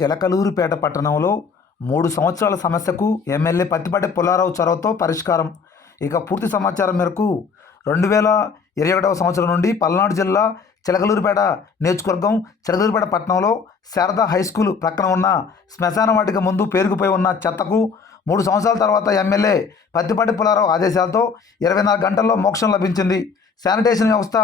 చిలకలూరిపేట పట్టణంలో 3 సంవత్సరాల సమస్యకు ఎమ్మెల్యే పత్తిపాటి పుల్లారావు చొరవతో పరిష్కారం. ఇక పూర్తి సమాచారం మేరకు 2021వ సంవత్సరం నుండి పల్నాడు జిల్లా చిలకలూరిపేట నియోజకవర్గం చిలకలూరిపేట పట్టణంలో శారదా హైస్కూల్ ప్రక్కన ఉన్న శ్మశాన వాటిక ముందు పేరుకుపోయి ఉన్న చెత్తకు 3 సంవత్సరాల తర్వాత ఎమ్మెల్యే పత్తిపాటి పుల్లారావు ఆదేశాలతో 24 గంటల్లో మోక్షం లభించింది. శానిటేషన్ వ్యవస్థ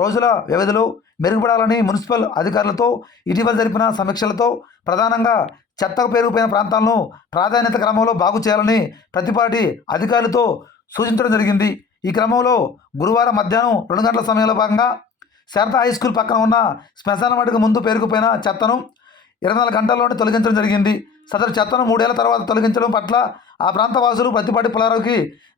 రోజుల వ్యవధిలో మెరుగుపడాలని మున్సిపల్ అధికారులతో ఇటీవల జరిపిన సమీక్షలతో ప్రధానంగా చెత్తకు పేరుకుపోయిన ప్రాంతాలను ప్రాధాన్యత క్రమంలో బాగు చేయాలని పత్తిపాటి అధికారులతో సూచించడం జరిగింది. ఈ క్రమంలో గురువారం మధ్యాహ్నం 2 గంటల సమయంలో భాగంగా శారదా హైస్కూల్ పక్కన ఉన్న శ్మశాన వాటిక ముందు పేరుకుపోయిన చెత్తను 24 గంటల్లోనే తొలగించడం జరిగింది. సదరు చెత్తను 3 ఏళ్ల తర్వాత తొలగించడం పట్ల ఆ ప్రాంత వాసులు పత్తిపాటి పుల్లారావుకి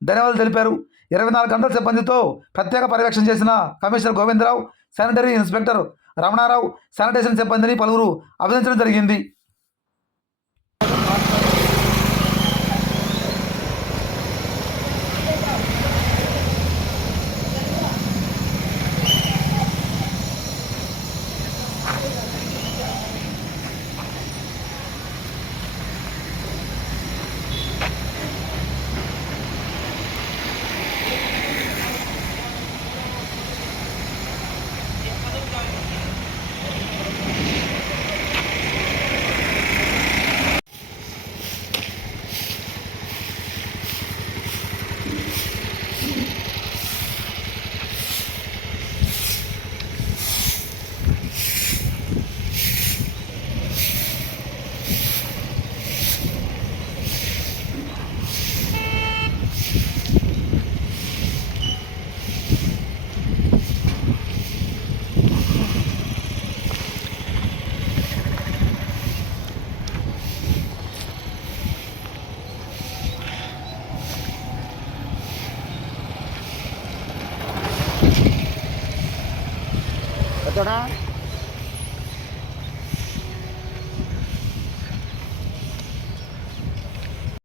ధన్యవాదాలు తెలిపారు. 24 గంటల సిబ్బందితో ప్రత్యేక పర్యవేక్షణ చేసిన commissioner Govindarao, sanitary inspector Ramanarao, sanitation సిబ్బందిని పలువురు అభినందించడం జరిగింది. Betul,